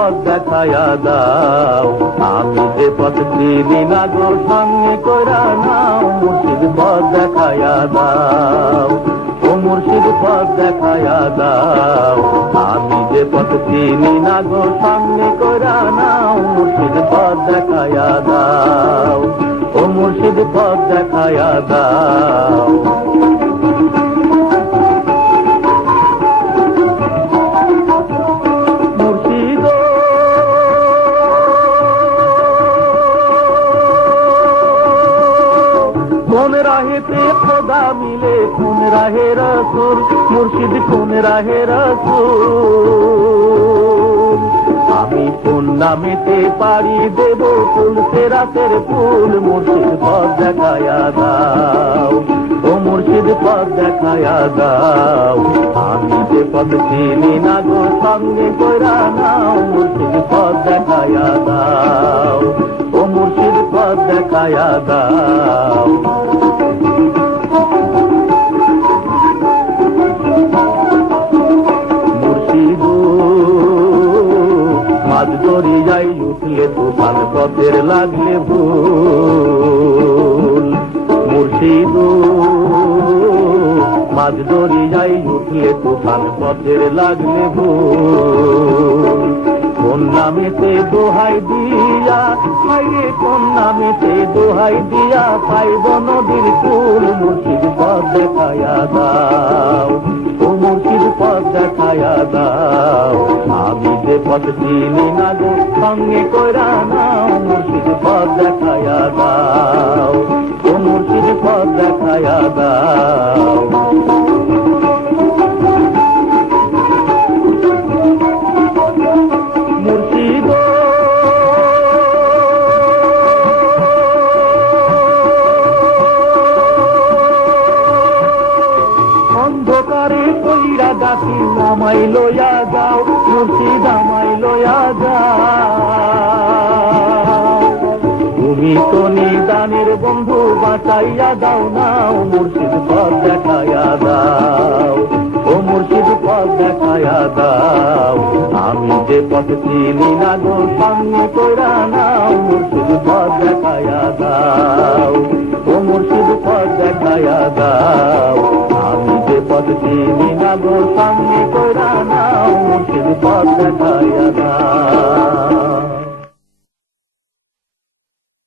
দেখায়া দাও। আমি যে পথ চিনি না গো, সঙ্গে কইরা নাও। মুর্শিদ পথ দেখায়া দাও। ও মুর্শিদ পথ দেখায়া দাও। আমি যে পথ চিনি না গো, সঙ্গে কইরা নাও। মুর্শিদ পথ দেখায়া দাও। ও মুর্শিদ পথ দেখায়া দাও। কোন রাহেতে খোদা মিলে, কোন রাহে রসুল, মুর্শিদ কোন রাহে রসুল। আমি কোন নামেতে পারি দেব, ফুল রাতের ফুল, মুর্শিদ পথ দেখায়া দাও। ও মুর্শিদ পথ দেখায়া দাও। আমি যে পথ চিনি না গো, সঙ্গে কইরা নাও, মুর্শিদ পথ দেখায়া দাও। ও মুর্শিদ পথ দেখায়া দাও। মাঝ দরিয়াই উঠলে তুফান পথের লাগলে ভুল। মুর্শিদ মাঝ দরিয়াই উঠলে তুফান পথের লাগলে ভুল। কোন নামেতে দোহাই দিয়া হাইরে কোন নামেতে দোহাই দিয়া পাইব নদীর কুল, মুর্শিদ পথ দেখায়া দাও। পথ দেখায়া দাও। আমি যে পথ চিনি না গো, সঙ্গে কইরা নাও, মুর্শিদ পথ দেখায়া দাও। ও মুর্শিদ পথ দেখায়া দাও। আমারে কইরা দাসি নামাই লয়া যাও মুর্শিদ দামাই লয়া যাও। তুমি তো নিদানের বন্ধু, বাঁচাইয়া দাও না মুর্শিদ পথ দেখাইয়া দাও। ও মুর্শিদ পথ দেখাইয়া দাও। আমি যে পথ চিনি না গো, সামনে তোরা নাও, মুর্শিদ পথ দেখাইয়া দাও। ও মুর্শিদ পথ দেখাইয়া দাও। Menina, não só me coira não, o que não possa é caia.